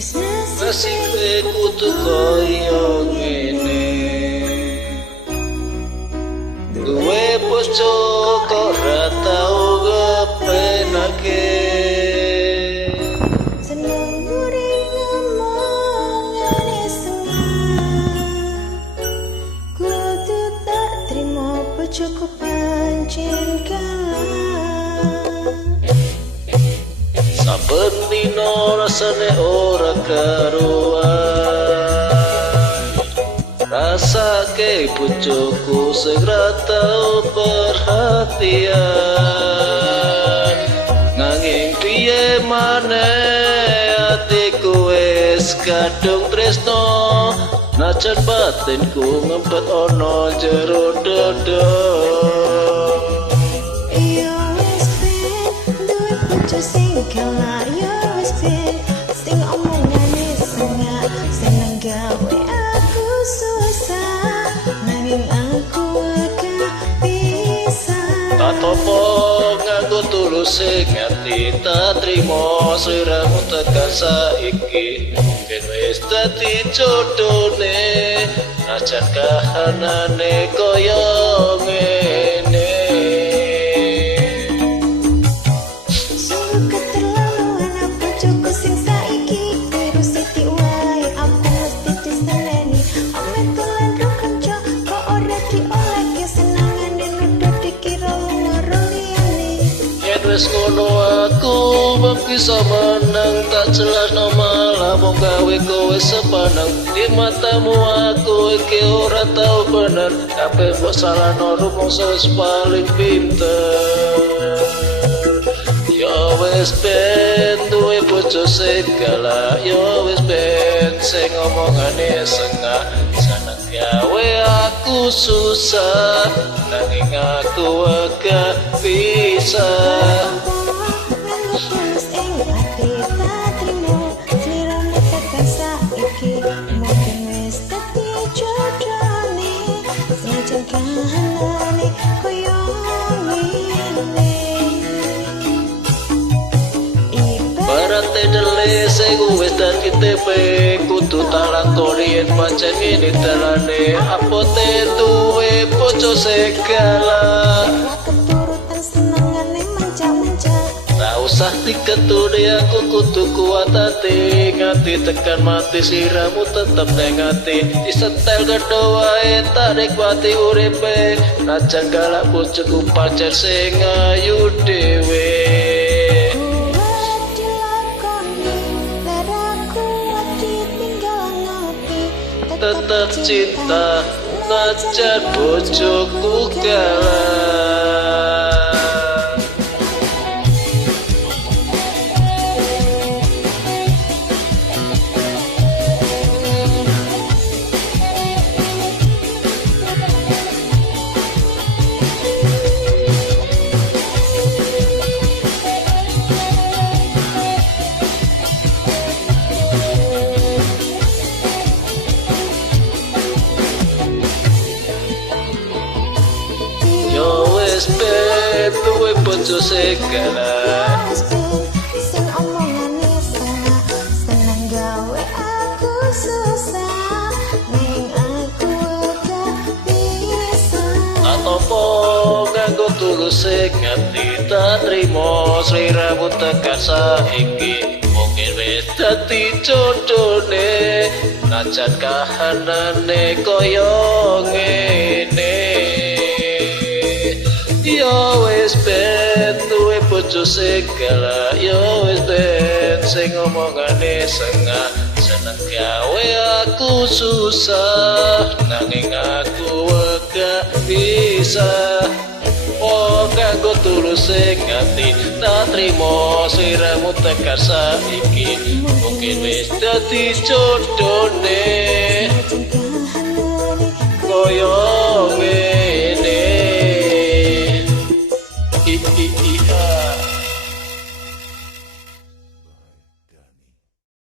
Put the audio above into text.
nasibe kudu koyo ngene. Duwe bojo kok ora tau kepenake. Seneng urip ngomongane seneng. Kudu tak trimo bojoku pancen kalah. Saben dino rasane ora karuan. Rasake bojoku sing ra tau perhatian. Nanging piye maneh atiku wis kadung tresno. Najan batinku ngempet ono jero dodo. Sing kalah yo wis ben sing omongane seneng seneng gawe aku susah nanging aku gak bisa Tak topo nganggo tulus sing ati tak trimo sliramu tekan saiki mungkin wis dadi jodone najan kahanane koyo ngene. Wes ngono aku bisa menang tak jelas no malah mau gawe kowe sepanang di matamu aku iki ora tau bener kabeh mbok salahno rumangsa wis paling pinter. Yo wes ben duwe bojo segala yo wes ben sing ngomongane sengah seneng gawe aku susah nanging aku gak bisa. Barate dele sing wis dadi tepe kudu tak lakoni yen pancen ngene dalane apote duwe bojo segala. Tak usah diketuri aku kudu kuat hati ngati tekan mati siramu tetep neng hati disetel kedua wae tak nikmati uripe najan galak bojoku pancen sing ayu dhewe. Tetap cinta najan bojoku kalah. Ben duwe bojo segala sing omongane salah seneng gawe aku susah ning aku gak bisa. Tak topo nganggo tulus sing ati tak trimo sliramu tekan saiki mungkin wis dadi jodone najan kahanane koyo ngene. Yo wis ben duwe bojo segala yo wis ben sing ngomongane sengah seneng gawe aku susah nanging aku gak bisa. Oh kanggo tulus sing ati tak trimo sliramu tekan saiki mungkin wis dadi jodone koyo